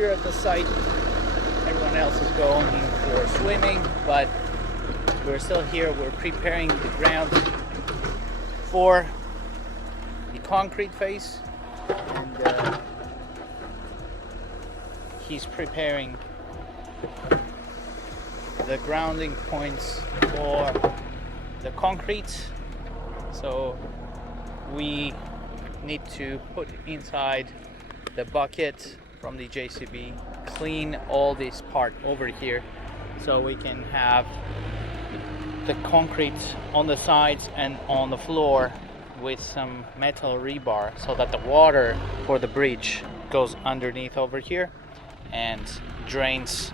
here at the site. Everyone else is going for swimming, but we're still here. We're preparing the ground for the concrete phase, and he's preparing the grounding points for the concrete. So we need to put inside the bucket from the JCB, clean all this part over here so we can have the concrete on the sides and on the floor with some metal rebar, so that the water for the bridge goes underneath over here and drains